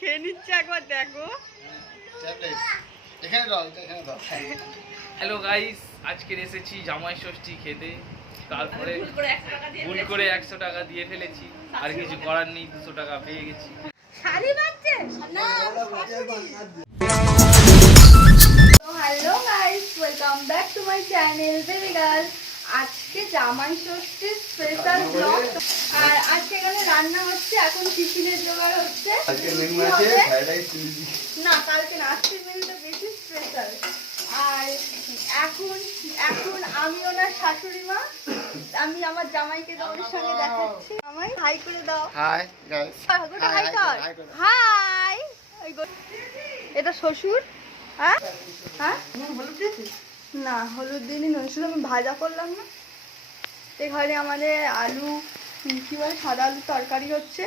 খেয়ে নিচ্ছে একবার দেখো। হ্যালো গাইস, আজকে এসেছি জামাই ষষ্ঠী খেতে। তারপরে ভুল করে 100 টাকা দিয়ে ফেলেছি, আর কিছু করার নেই, 200 টাকা পেয়ে গেছি। Hello guys, welcome back to my channel baby girl. আজকে জামাই ষষ্ঠীর স্পেশাল ব্লগ। আর আজকে এখানে রান্না হচ্ছে, এখন টিফিনের জোগাড় হচ্ছে। না কালকে না, আজকের মেনুটা বেশি স্পেশাল। আর এখন আমি ওনার শাশুড়ি মা, আমি আমার জামাইকে তোমাদের সঙ্গে দেখাচ্ছি। জামাই হাই করে দাও। হাই গাইস, গোটা হাই কর। হাই। এটা শ্বশুর। হ্যাঁ হ্যাঁ, হলুদ দিয়েছিস? না হলুদ দিইনি, শুধু আমি ভাজা করলাম না। এখানে আমাদের আলু কি বলে, সাদা আলুর তরকারি হচ্ছে।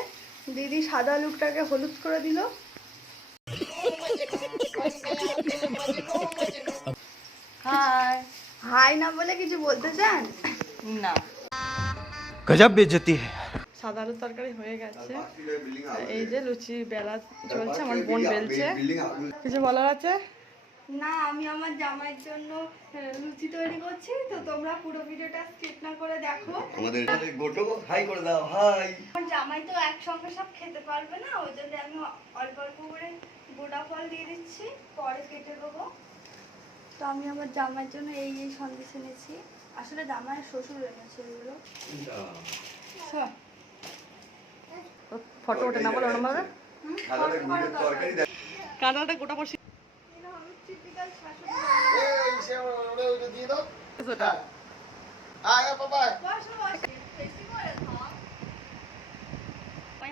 দিদি সাদা আলুটাকে হলুদ করে দিল। হাই হাই না বলে কিছু বলতে চান? না, গজব বেইজ্জতি है। সাদা আলুর তরকারি হয়ে গেছে। এই যে লুচি বেলা চলছে, আমার বোন বেলছে। কিছু বলার আছে? না, আমি আমার জামাইয়ের জন্য লুচি তৈরি করছি, তো তোমরা পুরো ভিডিওটা স্কিপ না করে দেখো। আমাদের গোটো হাই করে দাও, হাই। আমার জামাই তো একসঙ্গে সব খেতে পারবে না, ওই জন্য আমি অল্প অল্প করে গোটা ফল দিয়ে দিচ্ছি, পরে কেটে দেবো। তো আমি আমার জামাইয়ের জন্য এই সন্দেশ এনেছি। আসলে জামাইয়ের শ্বশুর এনেছে এগুলো। ফটো ওঠে না বলো ওরম ভাবে। কানাটা গোটা বসে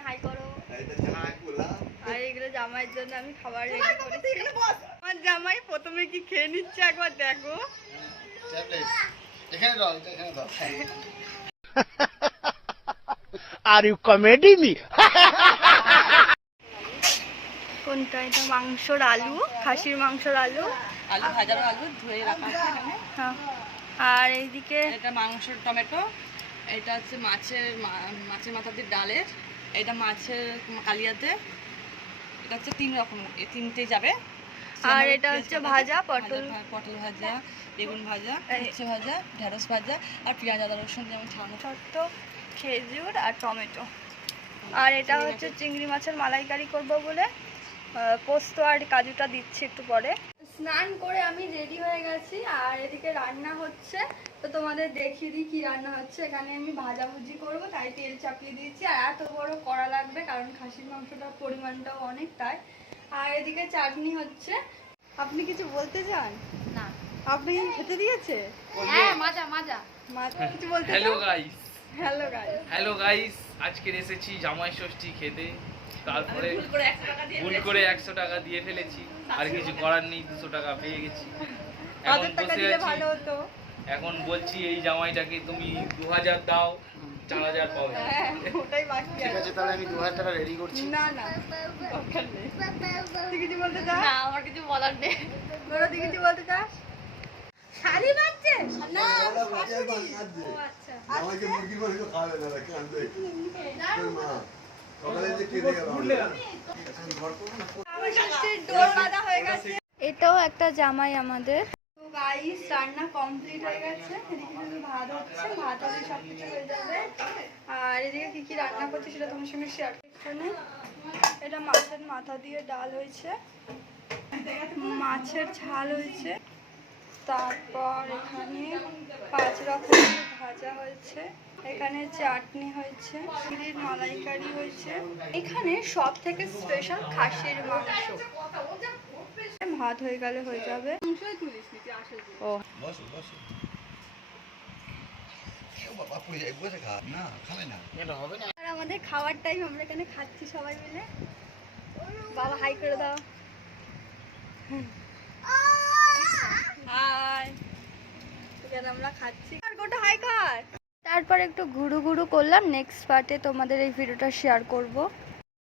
হাই করো। আর এগুলো জামাইয়ের জন্য আমি খাবার রেডি করেছি। আমার জামাই প্রথমে কি খেয়ে নিচ্ছে একবার দেখো। Are you comedy me? কোনটা? এটা মাংসর আলু, খাসির মাংসর আলু, আলু ভাজার আলু ধুয়ে রাখা আছে এখানে। হ্যাঁ। আর এইদিকে এটা মাংসের টমেটো, এটা হচ্ছে মাছের মাথা দিয়ে ডালের, এটা মাছের কালিয়াতে, এটা হচ্ছে 3 রকম, এই 3টেই যাবে। আর এটা হচ্ছে ভাজা, পটল ভাজা, বেগুন ভাজা, উচ্ছে ভাজা, ঢেঁড়স ভাজা, আর পেঁয়াজ আদা রসুন যেমন ছাড়ানো, ছোট্ট খেজুর আর টমেটো। আর এটা হচ্ছে চিংড়ি মাছের মালাইকারি করব বলে পোস্ত আর কাজুটা দিচ্ছি একটু পরে। স্নান করে আমি রেডি হয়ে গেছি, আর এদিকে রান্না হচ্ছে। তো তোমাদের দেখিয়ে দিই কি রান্না হচ্ছে। এখানে আমি ভাজাভুজি করবো, তাই তেল চাপিয়ে দিয়েছি। আর এত বড় কড়া লাগবে, কারণ খাসির মাংসটার পরিমাণটাও অনেক, তাই। আর এদিকে চাটনি হচ্ছে। আপনি কিছু বলতে চান? না, আপনি খেতে দিয়েছে? হ্যাঁ, মাজা কিছু বলতে চান? হ্যালো গাইস, হ্যালো গাইস, আজকে এসেছি জামাই ষষ্ঠী খেতে। তারপরে ভুল ভুল করে 100 টাকা দিয়ে ফেলেছি, আর কিছু করার নেই, 200 টাকা পেয়ে গেছি। এখন হাজার টাকা বসে দিলে আছি, ভালো হতো। এখন বলছি এই জামাইটাকে তুমি 2000 দাও, 4000 পাবে। হ্যাঁ, ওটাই বাকি ঠিক আছে। আছে, তাহলে আমি 2000 টাকা রেডি করছি। না দরকার নেই। তুই কিছু বলতে চাস? না, আমার কিছু বলার নেই। বড় তুই কিছু বলতে চাস? শালি বাচ্চা না, ও আচ্ছা। আমাকে মুরগির মাংস খাওয়াবে না, কাঁদবে তোর মা। সকালে যে কেঁদে গেল আমার ষষ্ঠীর ডোর বাঁধা হয়ে গেছে। এটাও একটা জামাই আমাদের। তো গাইস, রান্না কমপ্লিট হয়ে গেছে। এদিকে শুধু ভাত হচ্ছে, ভাত হলে সবকিছু হয়ে যাবে। আর এদিকে কি কি রান্না করছি সেটা তোমার সঙ্গে শেয়ার করছি। এটা মাছের মাথা দিয়ে ডাল হয়েছে, মাছের ঝাল হয়েছে, তারপর এখানে 5 রকমের ভাজা হয়েছে, এখানে চাটনি হয়েছে, চিংড়ির মালাইকারি হয়েছে, এখানে সব থেকে স্পেশাল খাসির মাংস। ভাত হয়ে গেলে হয়ে যাবে। ও বসো বসো। বাবা পয়সা বসে খা না, খাবে না, এটা হবে না। আর আমাদের খাওয়ার টাইম, আমরা এখানে খাচ্ছি সবাই মিলে। বাবা হাই করে দাও। হাই। এখানে আমরা খাচ্ছি, আর গোটা হাই কর। তারপর একটু ঘুরু ঘুরু করলাম। নেক্সট পার্টে তোমাদের এই ভিডিওটা শেয়ার করব।